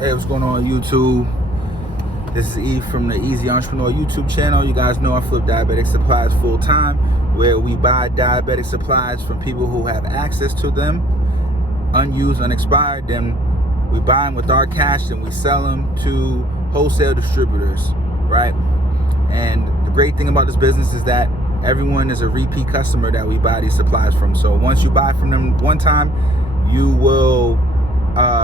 Hey, what's going on YouTube? This is Eve from the Easy Entrepreneur YouTube channel. You guys know I flip diabetic supplies full time, where we buy diabetic supplies from people who have access to them, unused, unexpired. Then we buy them with our cash and we sell them to wholesale distributors, right? And the great thing about this business is that everyone is a repeat customer that we buy these supplies from. So once you buy from them one time, you will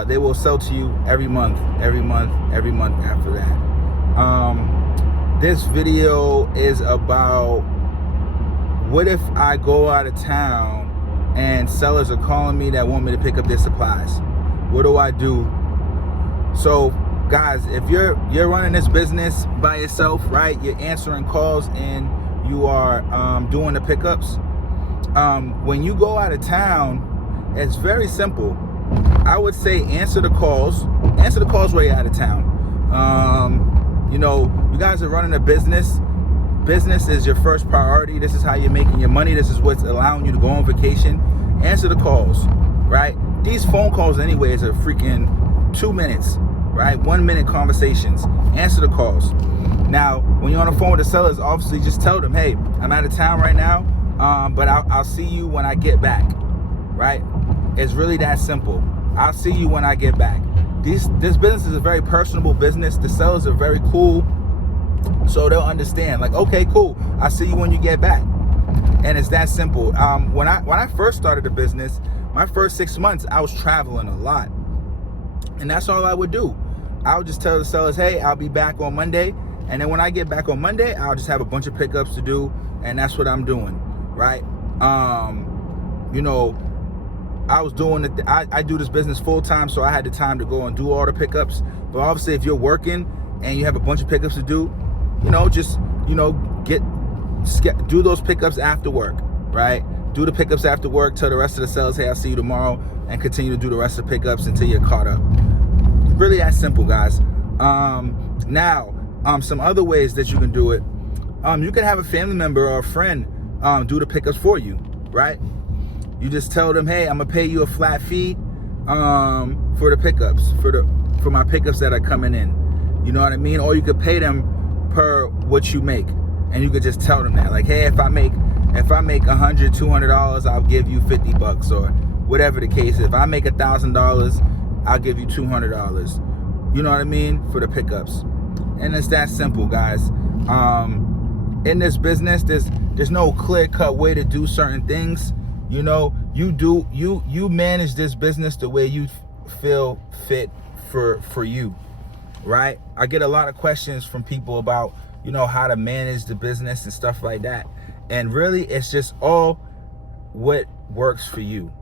they will sell to you every month after that. This video is about, what if I go out of town and sellers are calling me that want me to pick up their supplies? What do I do? So guys, if you're running this business by yourself, right, you're answering calls and you are doing the pickups, when you go out of town, it's very simple. I would say answer the calls while you're out of town. You know, you guys are running a business. Business is your first priority. This is how you're making your money. This is what's allowing you to go on vacation. Answer the calls, right? These phone calls anyways are freaking 2 minutes, right? 1 minute conversations. Answer the calls. Now, when you're on the phone with the sellers, obviously just tell them, hey, I'm out of town right now, but I'll see you when I get back, right? It's really that simple. I'll see you when I get back. This business is a very personable business. The sellers are very cool, so they'll understand. Like, okay, cool. I'll see you when you get back. And it's that simple. When I first started the business, my first 6 months, I was traveling a lot, and that's all I would do. I would just tell the sellers, hey, I'll be back on Monday, and then when I get back on Monday, I'll just have a bunch of pickups to do, and that's what I'm doing, right? You know, I was doing it. I do this business full time, so I had the time to go and do all the pickups. But obviously, if you're working and you have a bunch of pickups to do, you know, just, you know, do those pickups after work, right? Do the pickups after work. Tell the rest of the sellers, hey, I'll see you tomorrow, and continue to do the rest of the pickups until you're caught up. Really that simple, guys. Now, some other ways that you can do it. You can have a family member or a friend do the pickups for you, right? You just tell them, hey, I'm gonna pay you a flat fee for the pickups, for my pickups that are coming in. You know what I mean? Or you could pay them per what you make, and you could just tell them that, like, hey, if I make $100, $200, I'll give you $50, or whatever the case is. If I make $1,000, I'll give you $200. You know what I mean? For the pickups. And it's that simple, guys. In this business, there's no clear-cut way to do certain things. You know, you manage this business the way you feel fit for you, right? I get a lot of questions from people about, you know, how to manage the business and stuff like that. And really, it's just all what works for you,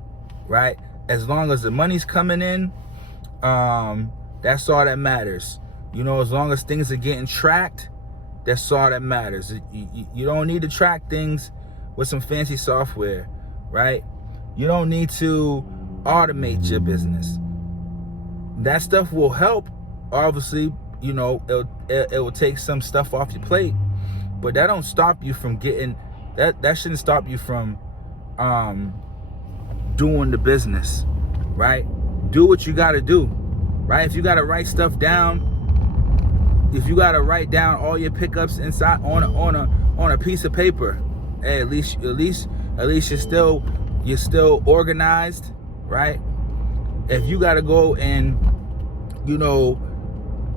right? As long as the money's coming in, that's all that matters. You know, as long as things are getting tracked, that's all that matters. You don't need to track things with some fancy software, right? You don't need to automate your business. That stuff will help, obviously. You know, it will take some stuff off your plate, but that don't stop you from getting that shouldn't stop you from doing the business, right? Do what you got to do, right? If you got to write stuff down, if you got to write down all your pickups inside on a piece of paper, hey, at least you're still organized, right? If you got to go and, you know,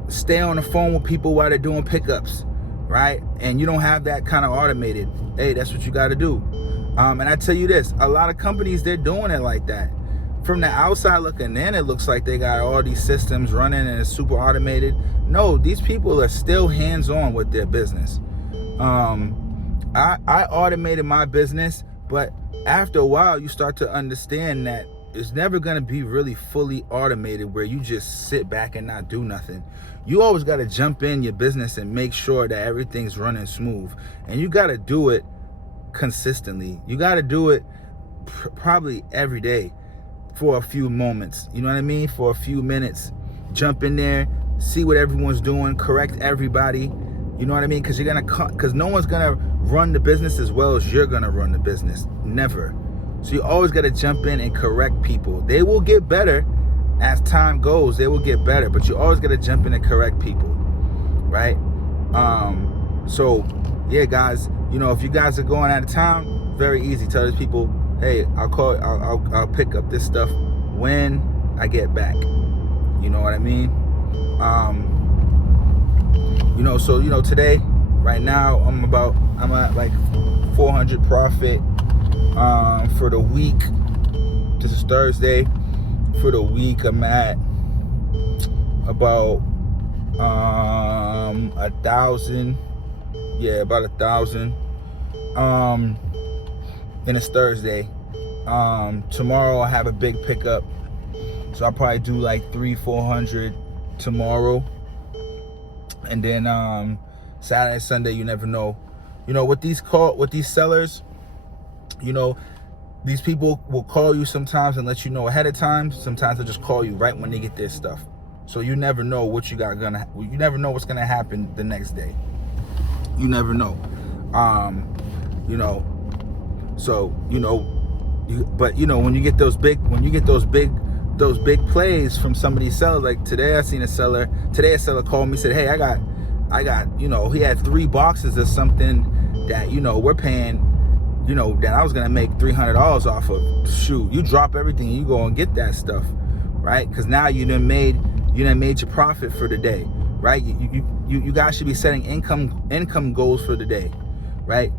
stay on the phone with people while they're doing pickups, right? And you don't have that kind of automated, hey, that's what you got to do. And I tell you this, a lot of companies, they're doing it like that. From the outside looking in, it looks like they got all these systems running and it's super automated. No, these people are still hands-on with their business. I automated my business, but after a while, you start to understand that it's never going to be really fully automated where you just sit back and not do nothing. You always got to jump in your business and make sure that everything's running smooth. And you got to do it consistently. You got to do it probably every day for a few moments. You know what I mean? For a few minutes. Jump in there, see what everyone's doing, correct everybody. You know what I mean? Because no one's going to run the business as well as you're going to run the business. Never. So you always got to jump in and correct people. They will get better, as time goes, they will get better, but you always got to jump in and correct people, right? So yeah, guys, if you guys are going out of town, very easy. Tell these people, hey, I'll pick up this stuff when I get back. You know what I mean? So today, right now, I'm at like 400 profit for the week. This is Thursday. For the week, I'm at about 1,000. Yeah, about 1,000. And it's Thursday. Tomorrow I have a big pickup, so I'll probably do like 300-400 tomorrow. And then Saturday, Sunday, you never know. With these sellers, these people will call you sometimes and let you know ahead of time. Sometimes they'll just call you right when they get their stuff. So you never know what you never know what's gonna happen the next day. You never know. When you get those big plays from some of these sellers, like today a seller called me, said, hey, I got, he had 3 boxes of something that, we're paying, that I was gonna make $300 off of. Shoot, you drop everything and you go and get that stuff, right? Because now you done made your profit for the day, right? You guys should be setting income goals for the day, right?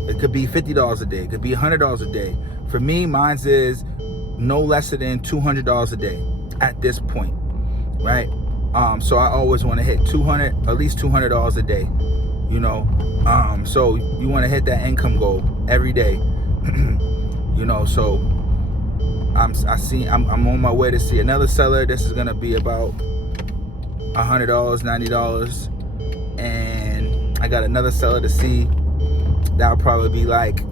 It could be $50 a day, it could be $100 a day. For me, mine's is no less than $200 a day at this point, right? So I always want to hit at least $200 a day, so you want to hit that income goal every day. So I'm on my way to see another seller. This is gonna be about $100, $90, and I got another seller to see. That'll probably be like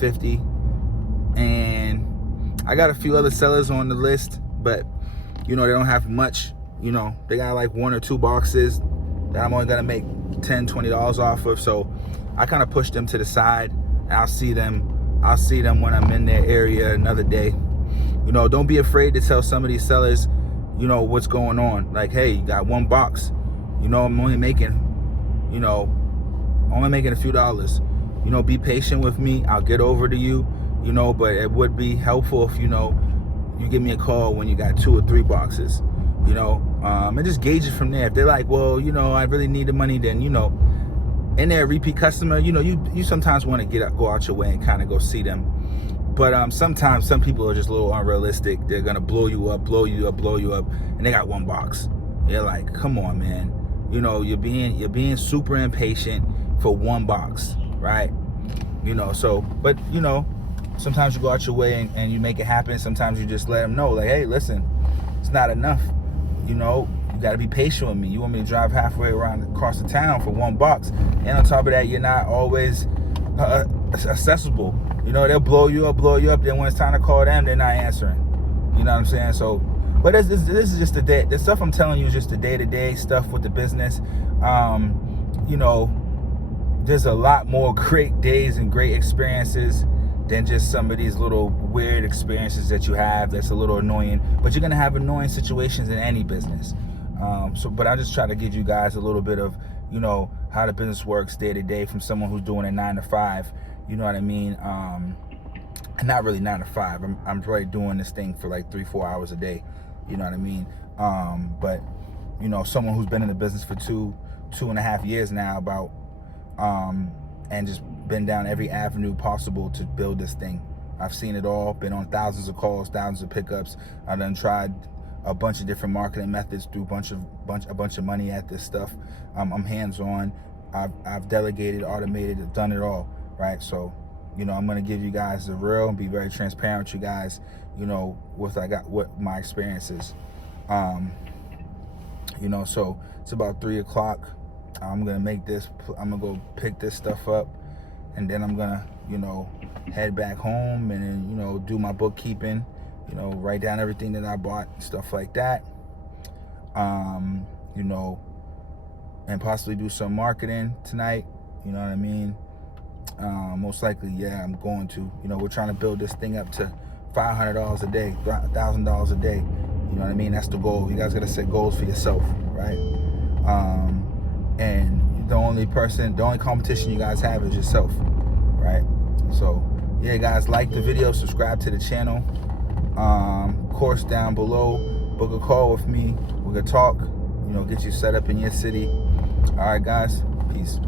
50, and I got a few other sellers on the list, but they don't have much. They got like 1 or 2 boxes that I'm only gonna make $10, $20 off of. So I kind of push them to the side, and I'll see them when I'm in their area another day. Don't be afraid to tell some of these sellers, what's going on. Like, hey, you got 1 box. I'm only making a few dollars. Be patient with me. I'll get over to you. But it would be helpful if you give me a call when you got 2 or 3 boxes. And just gauge it from there. If they're like, well, I really need the money, then in their repeat customer, you sometimes want to go out your way and kind of go see them. But sometimes some people are just a little unrealistic. They're gonna blow you up, and they got 1 box. You're like, come on, man. You're being super impatient for 1 box, right? But sometimes you go out your way and you make it happen. Sometimes you just let them know, like, hey, listen, it's not enough. You got to be patient with me. You want me to drive halfway across the town for 1 box, and on top of that, you're not always accessible. They'll blow you up. Then when it's time to call them, they're not answering. You know what I'm saying? So, but this is just the day. The stuff I'm telling you is just the day-to-day stuff with the business. There's a lot more great days and great experiences than just some of these little weird experiences that you have that's a little annoying. But you're gonna have annoying situations in any business. But I just try to give you guys a little bit of, how the business works day to day from someone who's doing a 9 to 5. You know what I mean? Not really 9 to 5. I'm probably doing this thing for like 3-4 hours a day. You know what I mean? But someone who's been in the business for 2.5 years now, and just been down every avenue possible to build this thing. I've seen it all. Been on thousands of calls, thousands of pickups. I've done tried a bunch of different marketing methods, threw a bunch of money at this stuff. I'm hands-on. I've delegated, automated, done it all, right? So, I'm gonna give you guys the real and be very transparent with you guys, what my experience is. So it's about 3 o'clock. I'm gonna go pick this stuff up, and then I'm gonna, head back home and then, do my bookkeeping, write down everything that I bought, stuff like that. And possibly do some marketing tonight. You know what I mean? Most likely, yeah, I'm going to. We're trying to build this thing up to $500 a day, $1,000 a day. You know what I mean? That's the goal. You guys gotta set goals for yourself, right? And the only competition you guys have is yourself, right? So yeah, guys, like the video, subscribe to the channel. Course down below, book a call with me. We're gonna talk, get you set up in your city. All right, guys, peace.